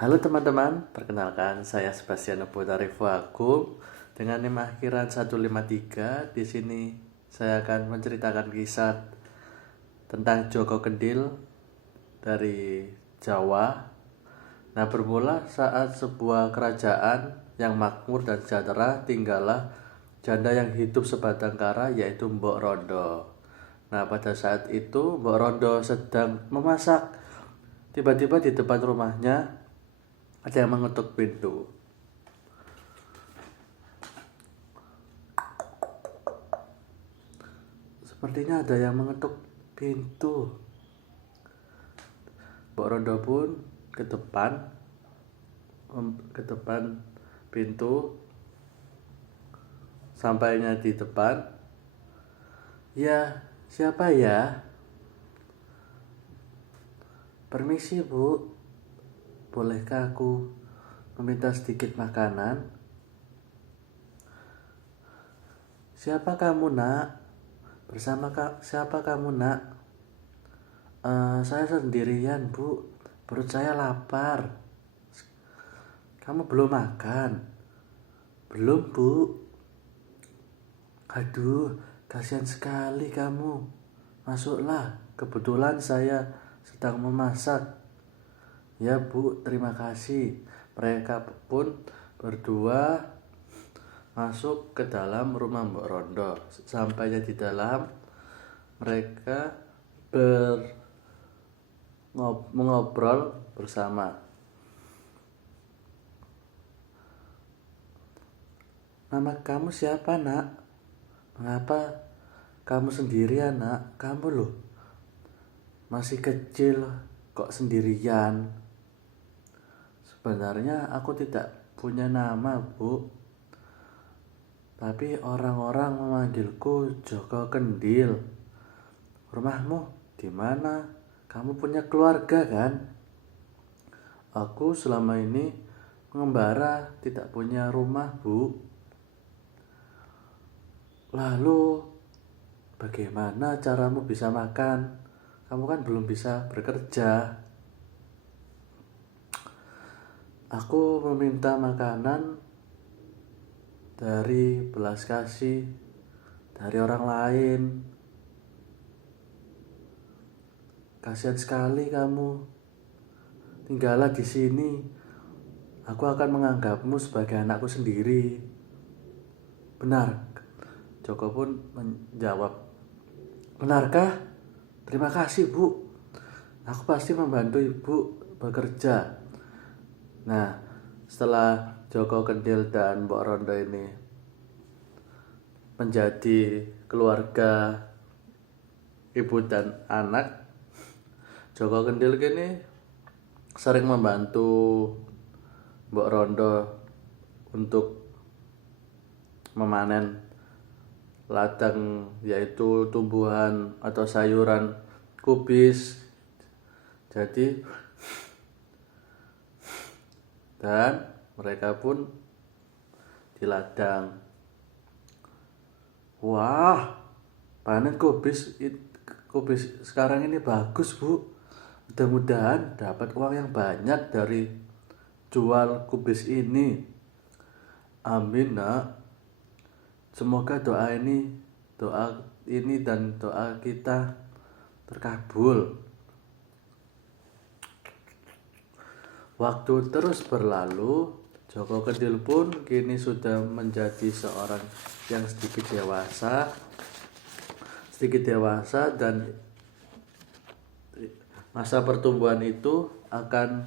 Halo teman-teman, perkenalkan saya Sebastiano Potarifu Agung dengan NIM akhiran 153. Di sini saya akan menceritakan kisah tentang Joko Kendil dari Jawa. Nah, bermula saat sebuah kerajaan yang makmur dan sejahtera tinggallah janda yang hidup sebatang kara, yaitu Mbok Rondo. Nah, pada saat itu Mbok Rondo sedang memasak. Tiba-tiba di depan rumahnya ada yang mengetuk pintu. Sepertinya ada yang mengetuk pintu. Mbok Rondo pun ke depan pintu. Sampainya di depan, "Ya, siapa ya?" "Permisi, Bu. Bolehkah aku meminta sedikit makanan?" "Siapa kamu, Nak? Siapa kamu, Nak?" Saya sendirian, Bu. Perut saya lapar." "Kamu belum makan?" "Belum, Bu." "Aduh, kasihan sekali kamu. Masuklah, kebetulan saya sedang memasak." "Ya, Bu, terima kasih." Mereka pun berdua masuk ke dalam rumah Mbok Rondo. Sampainya di dalam, mereka mengobrol bersama. "Nama kamu siapa, Nak? Mengapa kamu sendirian, Nak? Kamu loh masih kecil kok sendirian." "Sebenarnya aku tidak punya nama, Bu. Tapi orang-orang memanggilku Joko Kendil." "Rumahmu di mana? Kamu punya keluarga kan?" "Aku selama ini mengembara, tidak punya rumah, Bu." "Lalu bagaimana caramu bisa makan? Kamu kan belum bisa bekerja." "Aku meminta makanan dari belas kasih dari orang lain. Kasihan sekali kamu. Tinggallah di sini. Aku akan menganggapmu sebagai anakku sendiri." "Benar?" Joko pun menjawab, "Benarkah? Terima kasih, Bu. Aku pasti membantu Ibu bekerja." Nah, setelah Joko Kendil dan Mbok Rondo ini menjadi keluarga ibu dan anak, Joko Kendil kini sering membantu Mbok Rondo untuk memanen ladang, yaitu tumbuhan atau sayuran kubis. Dan mereka pun di ladang. "Wah, panen kubis sekarang ini bagus, Bu. Mudah-mudahan dapat uang yang banyak dari jual kubis ini." "Amin, Nak. Semoga doa ini dan doa kita terkabul." Waktu terus berlalu. Joko Kendil pun kini sudah menjadi seorang yang sedikit dewasa, dan masa pertumbuhan itu akan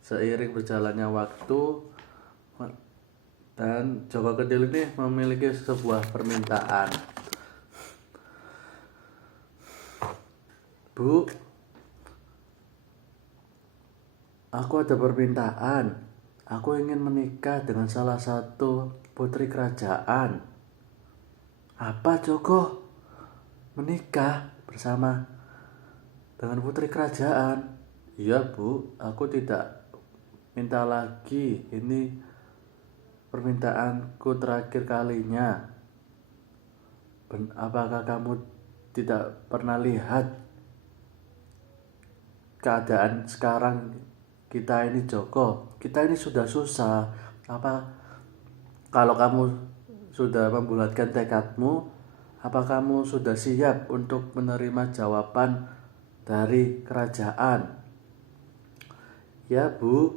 seiring berjalannya waktu. Dan Joko Kendil ini memiliki sebuah permintaan. "Bu, aku ada permintaan. Aku ingin menikah dengan salah satu putri kerajaan." "Apa, Joko? Menikah bersama dengan putri kerajaan?" "Iya, Bu. Aku tidak minta lagi. Ini permintaanku terakhir kalinya. Apakah kamu tidak pernah lihat keadaan sekarang kita ini Joko, kita ini sudah susah. Apa kalau kamu sudah membulatkan tekadmu, apa kamu sudah siap untuk menerima jawaban dari kerajaan? Ya Bu,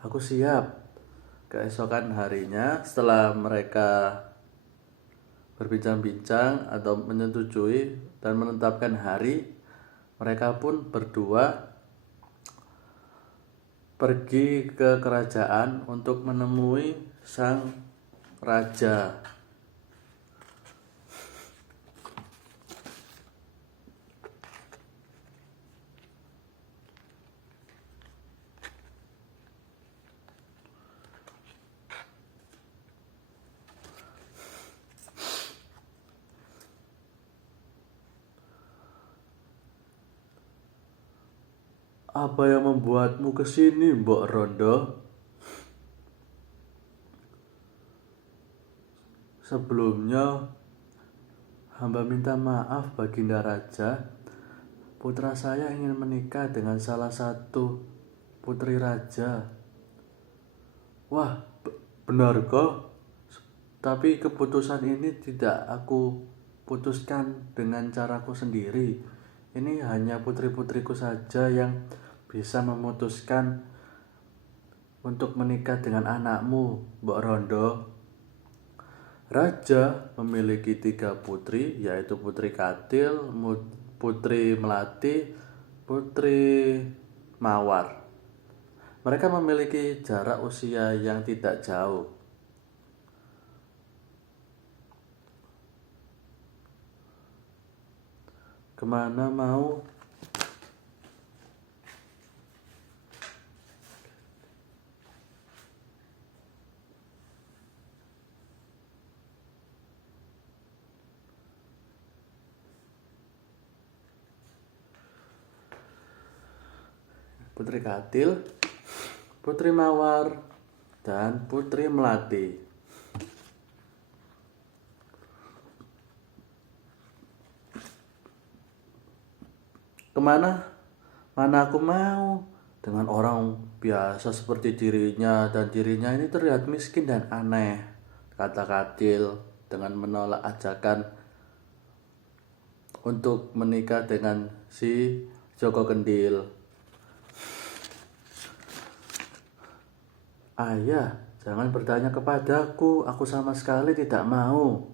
aku siap. Keesokan harinya setelah mereka berbincang-bincang atau menyetujui dan menetapkan hari, mereka pun berdua pergi ke kerajaan untuk menemui sang raja. Apa yang membuatmu kesini, Mbok Rondo? Sebelumnya, hamba minta maaf Baginda Raja. Putra saya ingin menikah dengan salah satu putri raja. Wah, benarkah? Tapi keputusan ini tidak aku putuskan dengan caraku sendiri. Ini hanya putri-putriku saja yang bisa memutuskan untuk menikah dengan anakmu, Mbok Rondo. Raja memiliki 3 putri, yaitu Putri Katil, Putri Melati, Putri Mawar. Mereka memiliki jarak usia yang tidak jauh. Kemana mau? Putri Katil, Putri Mawar, dan Putri Melati. Kemana? Mana aku mau? Dengan orang biasa seperti dirinya, dan dirinya ini terlihat miskin dan aneh, kata Katil dengan menolak ajakan untuk menikah dengan si Joko Kendil. Ayah, jangan bertanya kepadaku, aku sama sekali tidak mau.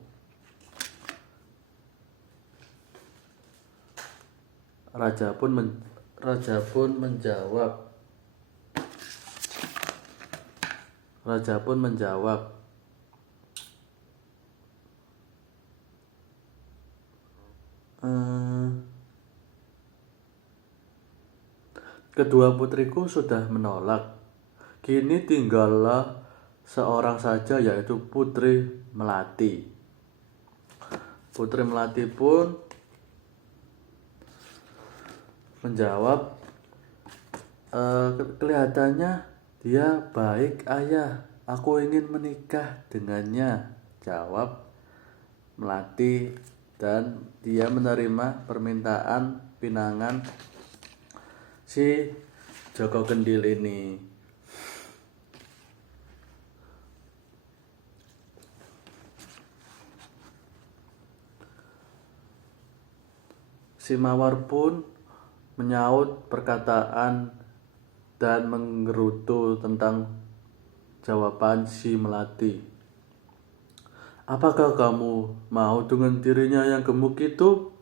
Raja pun menjawab. Kedua putriku sudah menolak. Kini tinggallah seorang saja, yaitu Putri Melati. Putri Melati pun menjawab, kelihatannya dia baik ayah, aku ingin menikah dengannya, jawab Melati, dan dia menerima permintaan pinangan si Joko Kendil ini. Si Mawar pun menyaut perkataan dan menggerutu tentang jawaban si Melati. Apakah kamu mau dengan dirinya yang gemuk itu?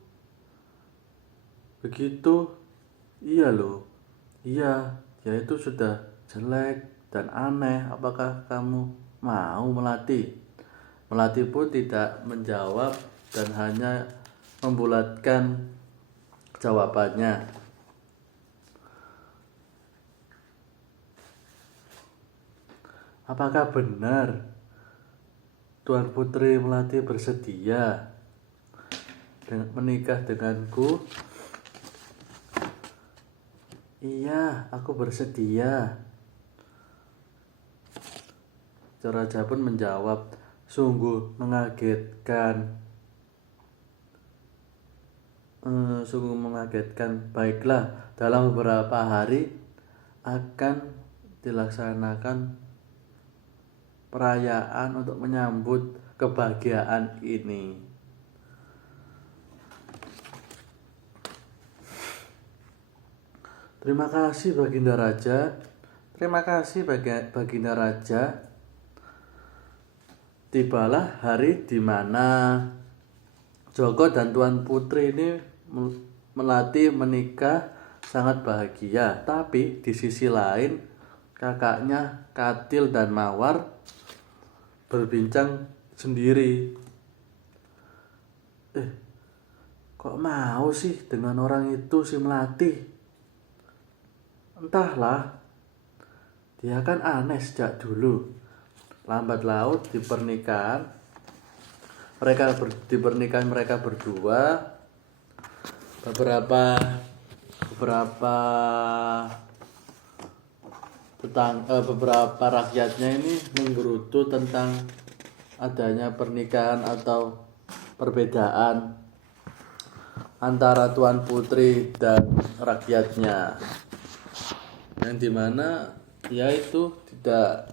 Begitu? Iya loh. Iya, ya itu sudah jelek dan aneh. Apakah kamu mau, Melati? Melati pun tidak menjawab dan hanya membulatkan jawabannya. Apakah benar Tuan Putri Melati bersedia menikah denganku? Iya, aku bersedia. Raja pun menjawab, sungguh mengagetkan. Baiklah, dalam beberapa hari akan dilaksanakan perayaan untuk menyambut kebahagiaan ini. Terima kasih Baginda Raja. Terima kasih Baginda Raja. Tibalah hari di mana Joko dan Tuan Putri ini melatih menikah sangat bahagia. Tapi di sisi lain kakaknya Katil dan Mawar berbincang sendiri. Kok mau sih dengan orang itu si Melati? Entahlah, dia kan aneh sejak dulu. Lambat laut di pernikahan mereka berdua, beberapa rakyatnya ini menggerutu tentang adanya pernikahan atau perbedaan antara Tuan Putri dan rakyatnya, yang dimana yaitu tidak,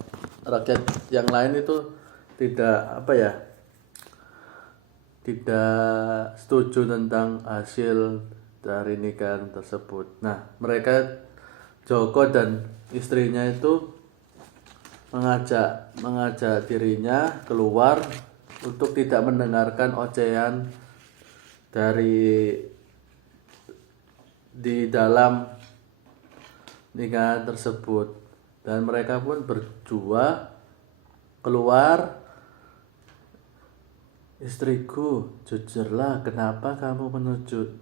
rakyat yang lain itu tidak tidak setuju tentang hasil dari nikahan tersebut. Nah, mereka Joko dan istrinya itu mengajak dirinya keluar untuk tidak mendengarkan ocehan dari di dalam nikahan tersebut, dan mereka pun berdua keluar. Istriku, jujurlah, kenapa kamu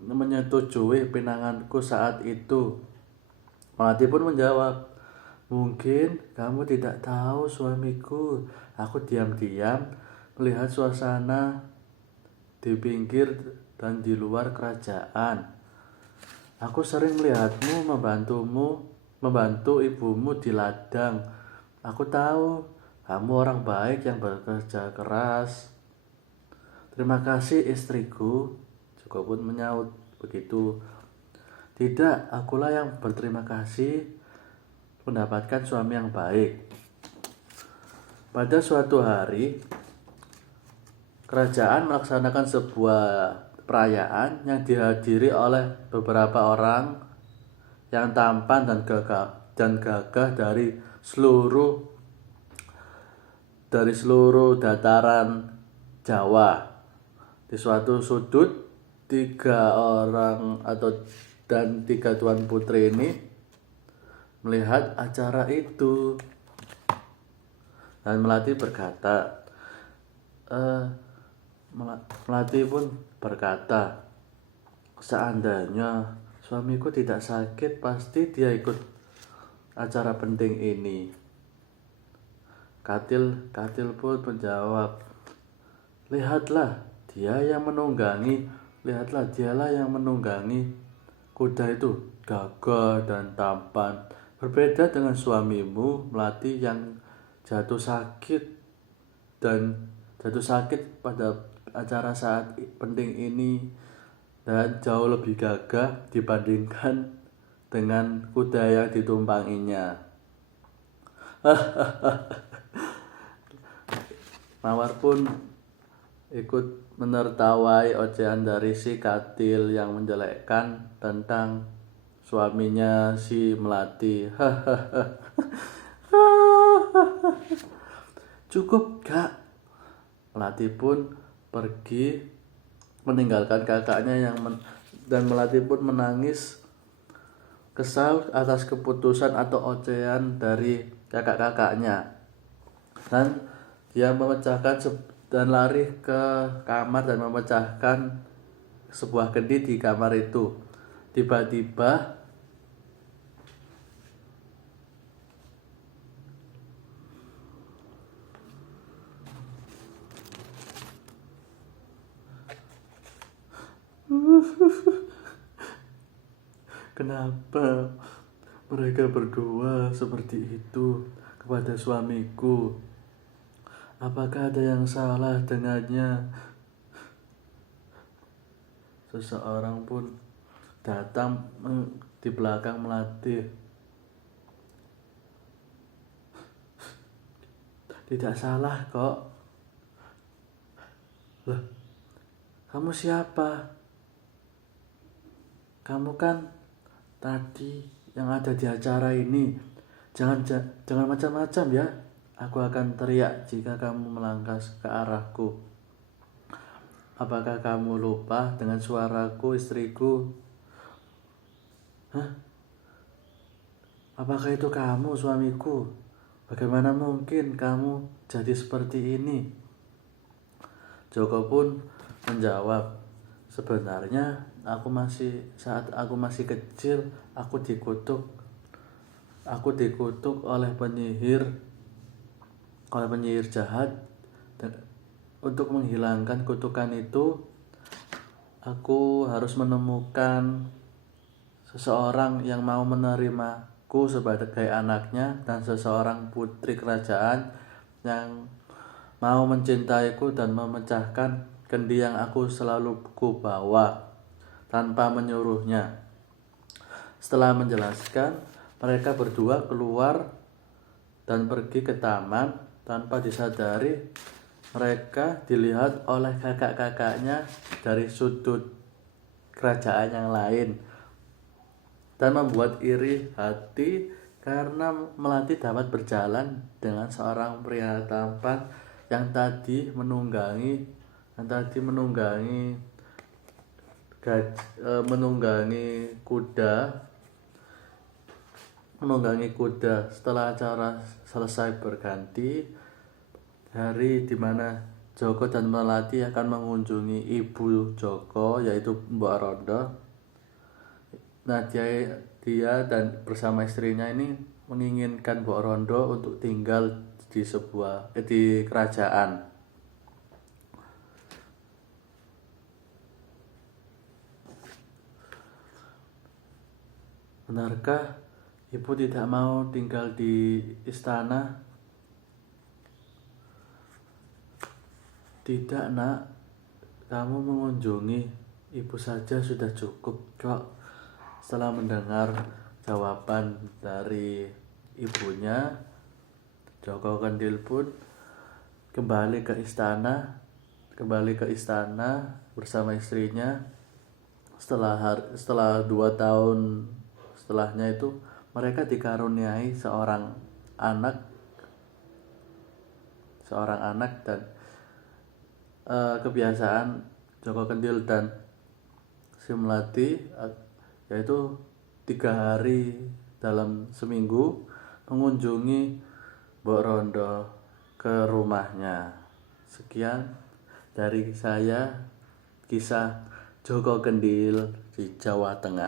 menyetujui pinanganku saat itu? Melati pun menjawab, mungkin kamu tidak tahu suamiku. Aku diam-diam melihat suasana di pinggir dan di luar kerajaan. Aku sering melihatmu membantu ibumu di ladang. Aku tahu kamu orang baik yang bekerja keras. Terima kasih istriku. Joko pun menyaut begitu. Tidak, akulah yang berterima kasih mendapatkan suami yang baik. Pada suatu hari, kerajaan melaksanakan sebuah perayaan yang dihadiri oleh beberapa orang yang tampan dan gagah dari seluruh dataran Jawa. Di suatu sudut, tiga Tuan Putri ini melihat acara itu, dan Melati pun berkata, seandainya suamiku tidak sakit, pasti dia ikut acara penting ini. Katil pun menjawab, lihatlah dialah yang menunggangi kuda itu, gagah dan tampan. Berbeda dengan suamimu, Melati, yang jatuh sakit pada acara saat penting ini, dan jauh lebih gagah dibandingkan dengan kuda yang ditumpanginya. Mawar pun ikut menertawai ocehan dari si Katil yang menjelekkan tentang suaminya si Melati. Cukup Kak. Melati pun pergi meninggalkan kakaknya dan Melati pun menangis kesal atas keputusan atau ocehan dari kakak-kakaknya, dan dia dan lari ke kamar dan memecahkan sebuah kendi di kamar itu. Tiba-tiba kenapa mereka berdua seperti itu kepada suamiku? Apakah ada yang salah dengannya? Seseorang pun datang di belakang Melati. tidak salah kok. Loh, kamu siapa? Kamu kan tadi yang ada di acara ini. Jangan macam-macam ya. Aku akan teriak jika kamu melangkah ke arahku. Apakah kamu lupa dengan suaraku, istriku? Hah? Apakah itu kamu, suamiku? Bagaimana mungkin kamu jadi seperti ini? Joko pun menjawab, sebenarnya saat aku masih kecil, aku dikutuk oleh penyihir jahat. Untuk menghilangkan kutukan itu, aku harus menemukan seseorang yang mau menerimaku sebagai anaknya dan seseorang putri kerajaan yang mau mencintaiku dan memecahkan kendi yang aku selalu kubawa tanpa menyuruhnya. Setelah menjelaskan, mereka berdua keluar dan pergi ke taman. Tanpa disadari, mereka dilihat oleh kakak-kakaknya dari sudut kerajaan yang lain dan membuat iri hati karena Melati dapat berjalan dengan seorang pria tampan yang tadi menunggangi kuda. Setelah acara selesai, berganti hari di mana Joko dan Melati akan mengunjungi ibu Joko, yaitu Mbak Rondo. Nah, dia dan bersama istrinya ini menginginkan Mbak Rondo untuk tinggal di kerajaan. Benarkah ibu tidak mau tinggal di istana? Tidak, nak. Kamu mengunjungi ibu saja sudah cukup kok. Setelah mendengar jawaban dari ibunya, Joko Kendil pun kembali ke istana bersama istrinya. Setelah 2 tahun setelahnya itu, mereka dikaruniai seorang anak dan kebiasaan Joko Kendil dan si Melati yaitu 3 hari dalam seminggu mengunjungi Mbok Rondo ke rumahnya. Sekian dari saya, kisah Joko Kendil di Jawa Tengah.